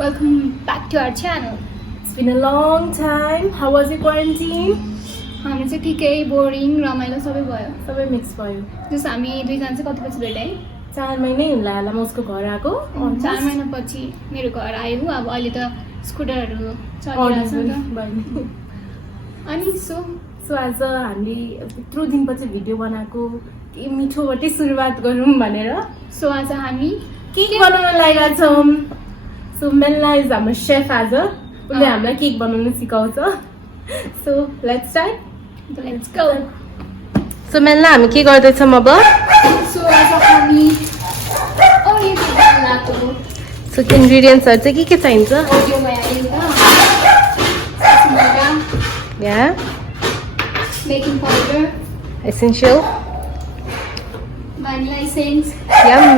Welcome back to our channel. It's been a long time. How was your quarantine? हामी चाहिँ ठिकै boring रमाइलो सबै भयो सबै मिक्स भयो जस हामी दुईजना चाहिँ कति पछि भेटे 4 महिनै हुँला होला म उसको घर आएको 4 महिना पछि मेरो घर आयो अब अहिले त स्कुटरहरू चलिरहेछ नि अनि सो आज हामीले यत्रो दिनपछि भिडियो बनाएको के मिठोबाटै सुरुवात गरौँ भनेर सो आज हामी केक बनाउन लागेका छौँ सो मेलना इज हाम्रो शेफ आज उसले हामीलाई केक बनाउन सिकाउँछ so let's start let's go so Melna हामी के गर्दैछौँ अब सो आज हामी ओरियो केक बनाउन लागेको सो इन्ग्रेडियन्ट्सहरू चाहिँ के चाहिन्छ ओरियो भयो मैदा या baking powder essential vanilla essence यम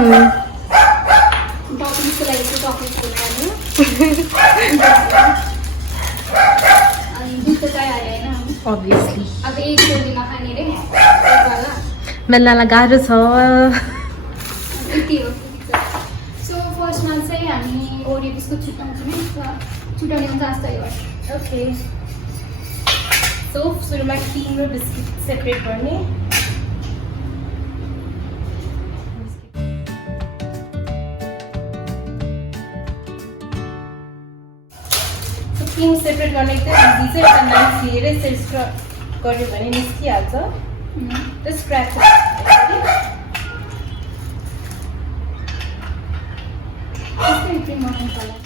टपिङ्सको लागि चाहिँ चकलेट हाल्नु अनि दुध त चाहिहाल्यो होइन obviously अब एक जोडीमा खाने रे एकवाला मेलनालाई गाह्रो छ यति हो सो फर्स्टमा चाहिँ हामी ओरियो बिस्कुट छुट्याउँछौँ है छुट्याउने जाँच गर्छ ओके सो सुरुमा क्रिम र बिस्किट सेपरेट गर्ने क्रिम सेपरेट गर्ने एकदम इजी चाहिँ एउटा नाइफ लिएर सेस्ट्र गऱ्यो भने निस्किहाल्छ जस्ट स्क्रैच त्यस्तै क्रिम बनाउनु पर्ला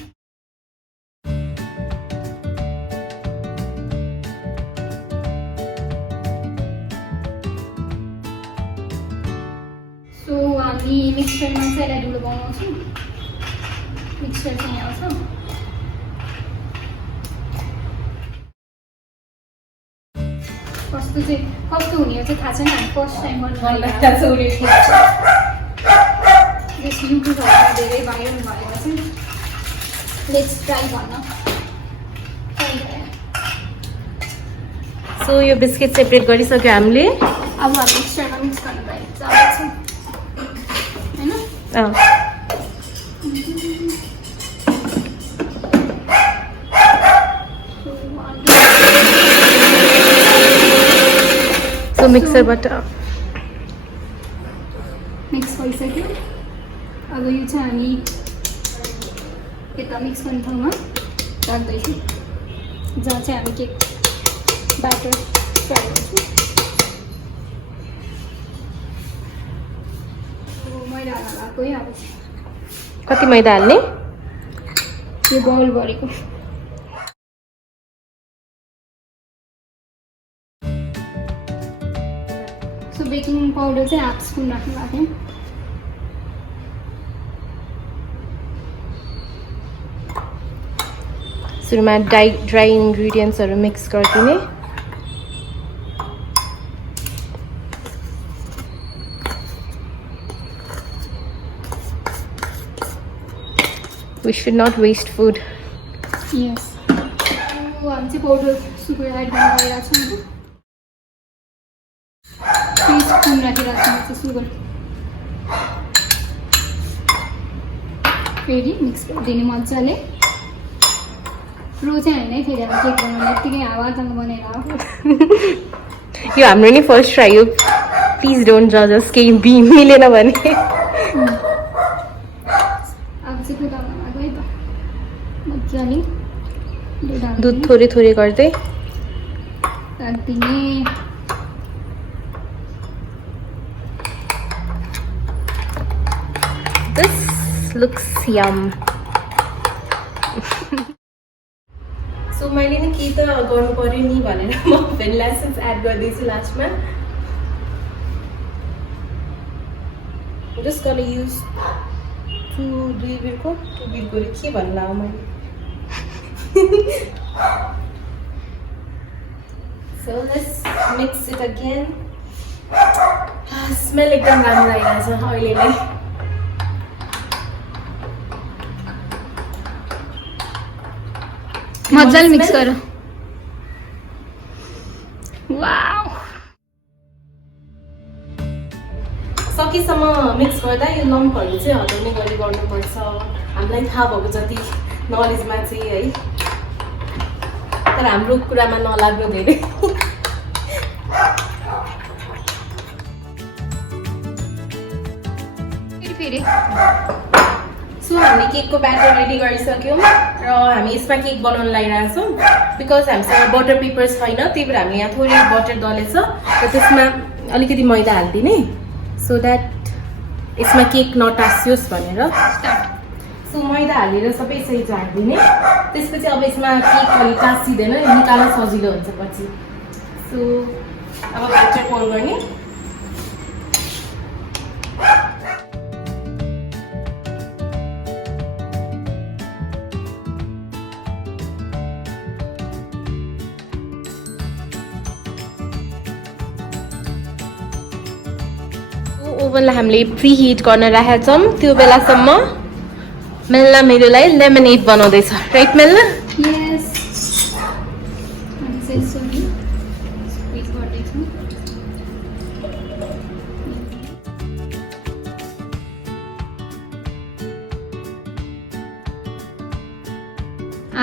सो हामी मिक्सचरमा चाहिँ यसलाई धुलो बनाउँछौँ मिक्सचर चाहिँ आउँछ कस्तो हुने हो चाहिँ थाहा छैन हामी फर्स्ट टाइम गर्नु जस युट्युबहरूमा धेरै भाइरल भएर चाहिँ लेट्स ट्राई भन्न सो यो बिस्किट सेपरेट गरिसक्यो हामीले अब हामी मिक्सचरमा मिक्स गर्नु भयो होइन सो मिक्सरबाट मिक्स भइसक्यो अब यो चाहिँ हामी यता मिक्स गर्ने ठाउँमा राख्दैछु जहाँ चाहिँ हामी केक ब्याटर फ्राई गर्छौँ मैदा हाल्न लगाएको है अब कति मैदा हाल्ने यो बाउल भरेको सो बेकिङ पाउडर चाहिँ हाफ स्पुन राख्नु भएको थियो सुरुमा ड्राई इन्ग्रेडियन्ट्सहरू मिक्स गरिदिने We should not waste food. Yes. हामी चाहिँ पाउडर सुगर एड गर्न गइरहेको छौँ 3 स्पुन राखिरहेको छ सुगर फेरि मिक्स गरिदिने मजाले प्रो चाहिँ होइन है फेरि अब केक बनाउनु यत्तिकै हावासँग बनाएर यो हाम्रो नि फर्स्ट ट्राई हो प्लिज डोन्ट जज अस केही मिलेन भने अब चाहिँ दुध हाल्न लाग्यो है त मजाले दुध थोरै थोरै गर्दै राखिदिने This looks yum. So मैले नि के त गर्नु पर्यो नि भनेर म vanilla essence एड गर्दैछु लास्टमा just gonna use 2 बिरको के भन्नु लाग्यो मैले So let's mix it again. Smell एकदम राम्रो लागिरहेछ अहिले नै मजाले मिक्स गर वाउ सकेसम्म मिक्स गर्दा यो लम्पहरू चाहिँ हटाउने गरी गर्नुपर्छ हामीलाई थाहा भएको जति नलेजमा चाहिँ है तर हाम्रो कुरामा नलाग्नु धेरै फेरि सो हामीले केकको ब्याटर रेडी गरिसक्यौँ र हामी यसमा केक बनाउन लागिरहेको छौँ बिकज हामीसँग बटर पेपर छैन त्यही भएर हामीले यहाँ थोरै बटर दलेछ र त्यसमा अलिकति मैदा हालिदिने सो द्याट यसमा केक नटासियोस् भनेर सो मैदा हालेर सबै सही झारिदिने त्यसपछि अब यसमा केक अलिक टाँसिँदैन निकाल्न सजिलो हुन्छ पछि सो अब ब्याटर पोर गर्ने ओभनलाई हामीले प्रिहिट गर्न राखेका छौँ त्यो बेलासम्म मेल्ला मेरोलाई लेमनेड बनाउँदैछ राइट मेल्ला यस स्क्विज गर्दैछु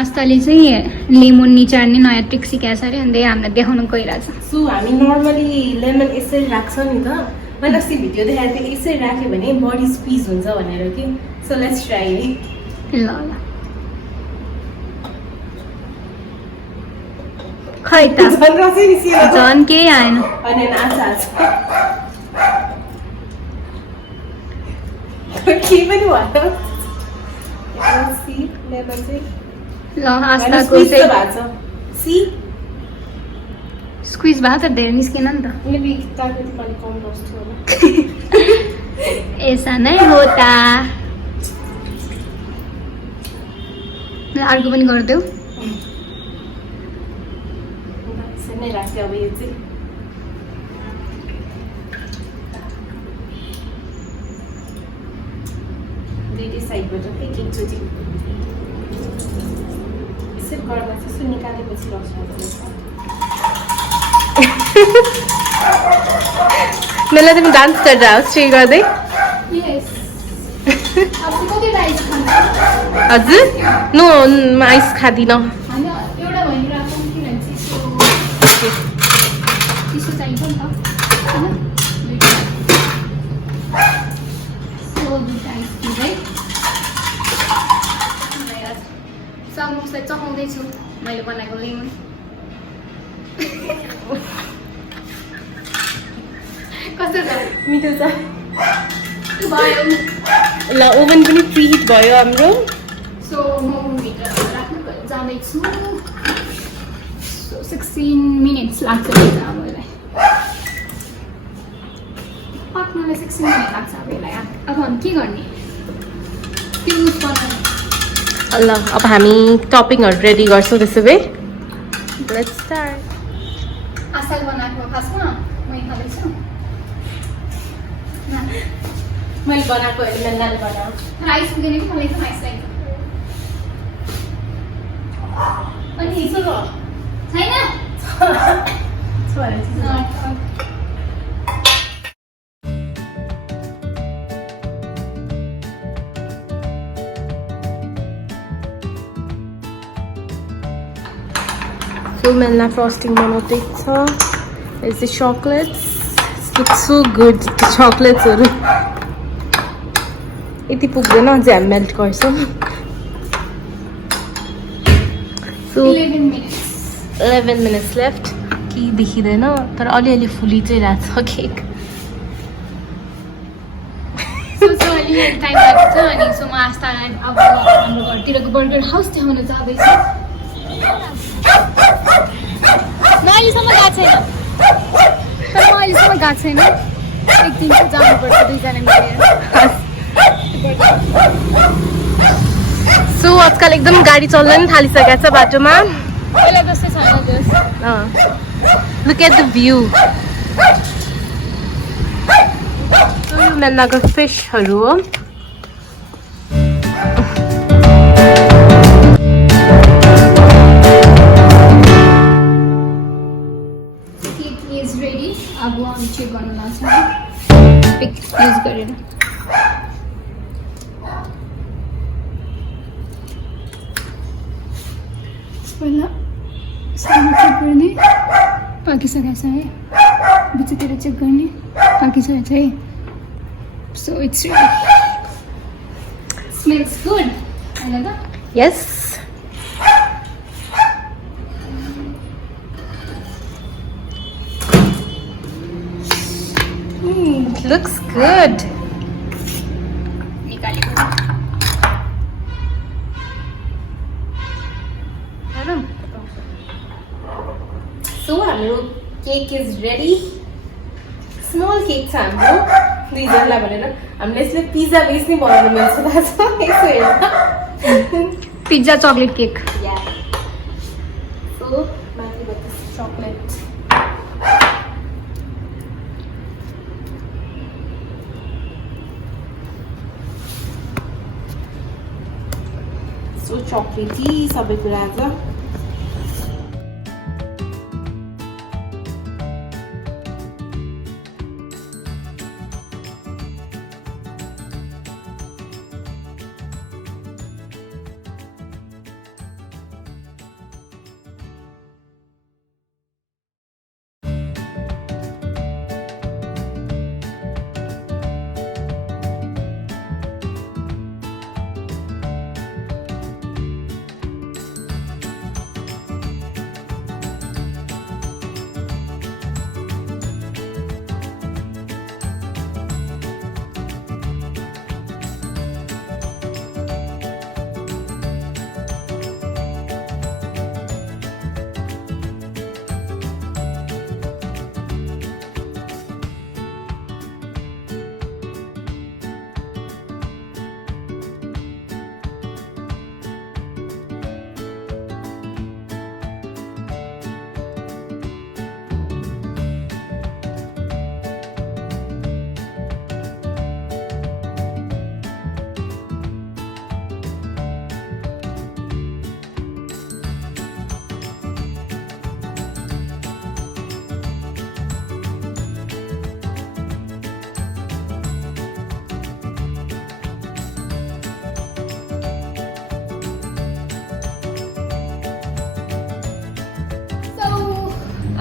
आस्थाले चाहिँ लेमन निचार्ने नयाँ ट्रिक सिकाएको छ अरे अन्त हामीलाई देखाउन गइरहेछ सो हामी नर्मली लेमन यसरी राख्छ नि त मैले अस्ति भिडियो देखाएको थिएँ यसरी राख्यो भने बडी स्क्विज हुन्छ भनेर कि सो लेट्स ट्राई है ल ल खै त झन् केही आएन अनि आशा के पनि भयो ल आस्थाको चाहिँ स्क्विज भयो त धेरै निस्केन नि त ऐसा नै हो त अर्को पनि गरिदेऊ अब यो चाहिँ दुईटै साइडबाट एकचोटि यसरी गर्दा चाहिँ निकालेपछि मलाई तिमी डान्स गरेर आओस् स्टे गर्दै हजुर नो म आइस खाँदिनँ समोसा चखाउँदैछु मैले बनाएको लेमन कस्तो छ मिठो छ भयो ल ओभन पनि प्रिहिट भयो हाम्रो सो म भित्र राख्नु जाँदैछु 16 मिनट्स लाग्छ मलाई पाक्नलाई 16 मिनट लाग्छ अब यसलाई अब हामी के गर्ने त्यो युज गर्न ल अब हामी टपिङहरू रेडी गर्छौँ त्यसो भए लेट्स स्टार्ट आसाल बनाएको खासमा मै खाँदैछु मैले बनाएको होइन मेन्दाले बनाऊ राइस पुगेन कि मलाई राइस चाहिन्छ अनि यसो ग छैन So Melna frosting बनाउँदैछ is the chocolates looks so good the chocolates हरु यति पुग्दैन अझै हामी मेल्ट गर्छौँ so 11 minutes left केही देखिँदैन तर अलिअलि फुली चाहिँ रहेछ केक अलि टाइम लाग्छ अनि सो म आस्थालाई अब हाम्रो घरतिरको बर्गर हाउस देखाउन जाँदैछु म अहिलेसम्म गएको छैन तर म अहिलेसम्म गएको छैन एक दिन चाहिँ जानुपर्छ दुईजना मिलेर सो आजकल एकदम गाडी चल्न थालिसकेको छ बाटोमा पहिला जस्तै छैन जस लुक एट द भ्यू मेल्नाको फिसहरू हो केक इज रेडी अब हामी चेक गर्न लाग्छौँ पिक युज गरेर पहिला सानो चेक गर्ने पाकिसकेको छ है बिचतिर चेक गर्ने पाकिसकेको छ है so it's ready smells good हैन त यस looks good निकालेको सो हाम्रो cake is ready small cake छ हाम्रो दुईजनालाई भनेर हामीले यसले पिज्जा बेस नै बनाउनु मिल्छ भएको छ यसो हेर्दा पिज्जा चकलेट केक सो माथिबाट चकलेट सो चकलेटी सबै कुरा छ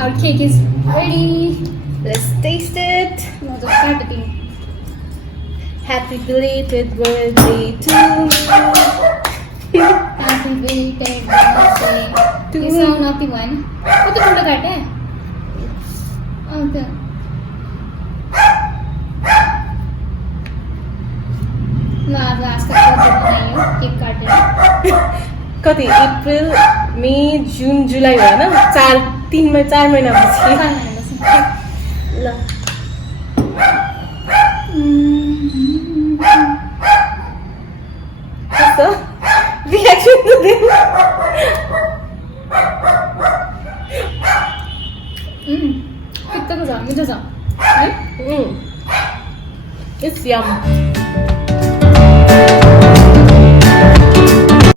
Our cake is ready. Let's taste it. No, just start the thing. Happy belated birthday to me. Happy belated birthday to you. Sound not the one. What the photo cut hai? Okay. No, आज का birthday नहीं हो. Cake काटे. कति April मे जुन जुलाई हो हैन 4 महिना पछि ल कस्तो रिएक्सन त दे ठिक्कको छ मिठो छ है इट्स यम